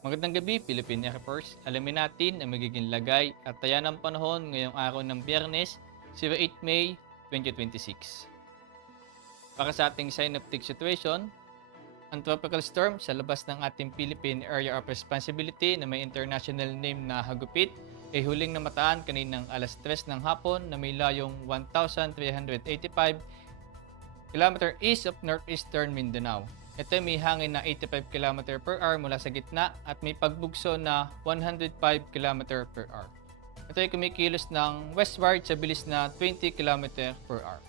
Magandang gabi, Philippine Air Force. Alamin natin ang magiging lagay at taya ng panahon ngayong araw ng Biyernes, 08 May 2026. Para sa ating synoptic situation, ang tropical storm sa labas ng ating Philippine Area of Responsibility na may international name na Hagupit ay huling namataan kaninang alas 3 ng hapon na may layong 1,385 km east of northeastern Mindanao. Ito ay may hangin na 85 km per hour mula sa gitna at may pagbugso na 105 km per hour. Ito ay kumikilos ng westward sa bilis na 20 km per hour.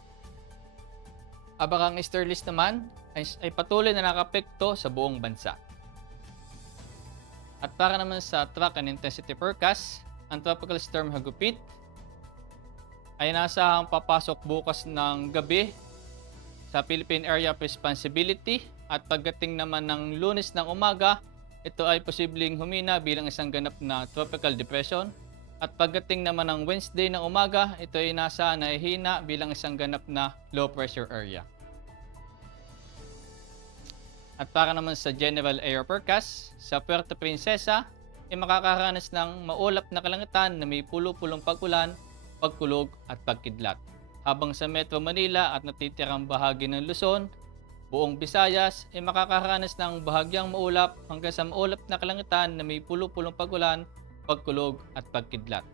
Abang ang easterlies naman ay patuloy na nakapekto sa buong bansa. At para naman sa track and intensity forecast, ang tropical storm Hagupit ay nasahang papasok bukas ng gabi sa Philippine Area of Responsibility at pagdating naman ng Lunes ng umaga, ito ay posibleng humina bilang isang ganap na tropical depression at pagdating naman ng Wednesday ng umaga, ito ay nasa nahihina bilang isang ganap na low pressure area. At para naman sa general air forecast, sa Puerto Princesa ay makakaranas ng maulap na kalangitan na may pulo-pulong pag-ulan, pagkulog at pagkidlat. Habang sa Metro Manila at natitirang bahagi ng Luzon, buong Visayas ay makakaranas ng bahagyang maulap hanggang sa maulap na kalangitan na may pulo-pulong pag-ulan, pagkulog at pagkidlat.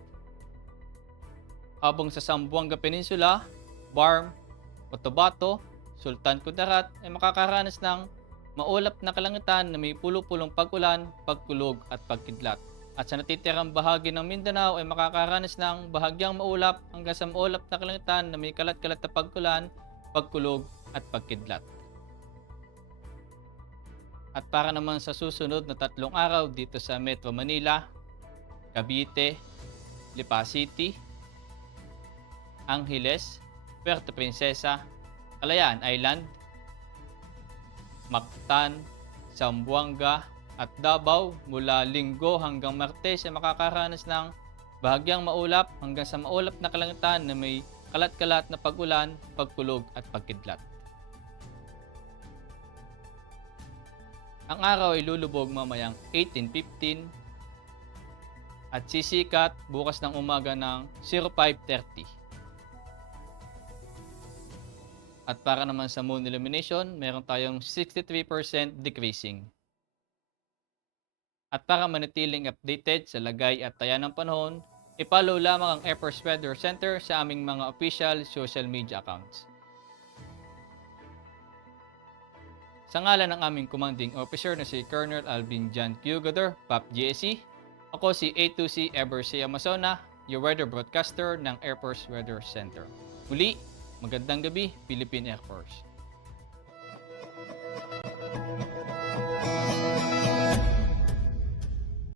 Habang sa Zamboanga Peninsula, Barm, Cotabato, Sultan Kudarat ay makakaranas ng maulap na kalangitan na may pulo-pulong pag-ulan, pagkulog at pagkidlat. At sa natitirang bahagi ng Mindanao ay makakaranas ng bahagyang maulap hanggang sa maulap na kalangitan na may kalat-kalat na pag-ulan, pagkulog at pagkidlat. At para naman sa susunod na 3 araw dito sa Metro Manila, Cavite, Lipa City, Angeles, Puerto Princesa, Kalayaan Island, Mactan, Zamboanga at Davao mula Linggo hanggang Martes ay makakaranas ng bahagyang maulap hanggang sa maulap na kalangitan na may kalat-kalat na pag-ulan, pagkulog at pagkidlat. Ang araw ay lulubog mamayang 18:15 at sisikat bukas ng umaga ng 05:30. At para naman sa moon illumination, meron tayong 63% decreasing. At para manatiling updated sa lagay at taya ng panahon, i-follow lamang ang Air Force Weather Center sa aming mga official social media accounts. Sa ngalan ng aming commanding officer na si Colonel Alvin John Q. Godor, PAP GSC, ako si A2C Eversea Amazona, your weather broadcaster ng Air Force Weather Center. Muli, magandang gabi, Philippine Air Force.